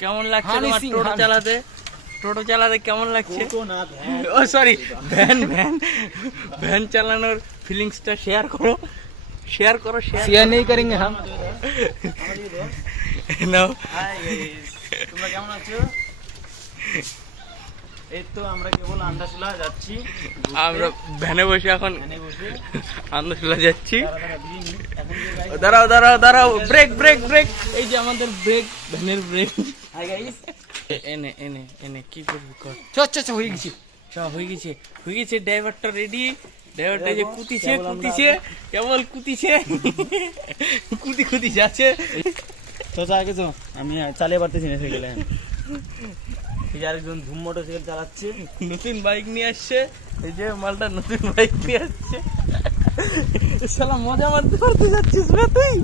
কেমন লাগছে তোমার টোটো চালাতে? টোটো চালাতে কেমন লাগছে? ও সরি, ভ্যান চালানোর ফিলিংসটা শেয়ার করো। শেয়ার नहीं करेंगे हम। নাও। তোমরা কেমন আছো? এই তো আমরা কেবল আন্দাজুলা যাচ্ছি, আমরা ভ্যানে বসে এখন এখানে বসে আন্দাজুলা যাচ্ছি। এখন যে guys, দাঁড়াও, ব্রেক। এই যে আমাদের ব্রেক, ভ্যানের ব্রেক। hi guys, এনে কি করবি কর। अच्छा हो गई। হয়ে গেছে ড্রাইভারটা রেডি। ড্রাইভারটা যে কুতিছে কেবল কুতিছে কুতি যাচ্ছে। তো আগে তো আমি চালিয়ে পারতেছি না সাইকেল। এই যে আরেকজন ধুম মোটরসাইকেল চালাচ্ছে, নতুন বাইক নিয়ে আসছে। এই যে মালটা নতুন বাইক নিয়ে আসছে। শালা মজা মারতে যাচ্ছিস বে তুই।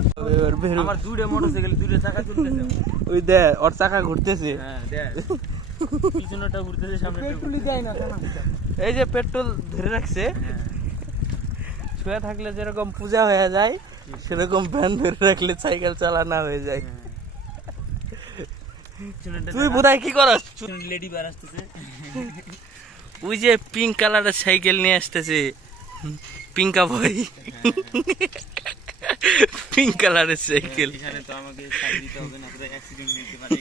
আমার দুটো মোটরসাইকেল দুটো চাকা চলতেছে। ওই দে ওর চাকা ঘুরতেছে। হ্যাঁ দেখ, পিছনেটা ঘুরতেছে, সামনে দেয় না। এই যে পেট্রোল ধরে রাখছে। শুয়ে থাকলে যেরকম পূজা হয়ে যায়, সেরকম ভ্যান ধরে রাখলে সাইকেল চালানো হয়ে যায়। তুই বোধহয় কি করস? লেডি বার আসতেছে। ওই যে পিঙ্ক কালারের সাইকেল নিয়ে আসতেছে, পিঙ্কা ভাই। পিঙ্ক কালারের সাইকেল। এখানে তো আমাকে ছাড় দিতে হবে না, অ্যাক্সিডেন্ট হতে পারে।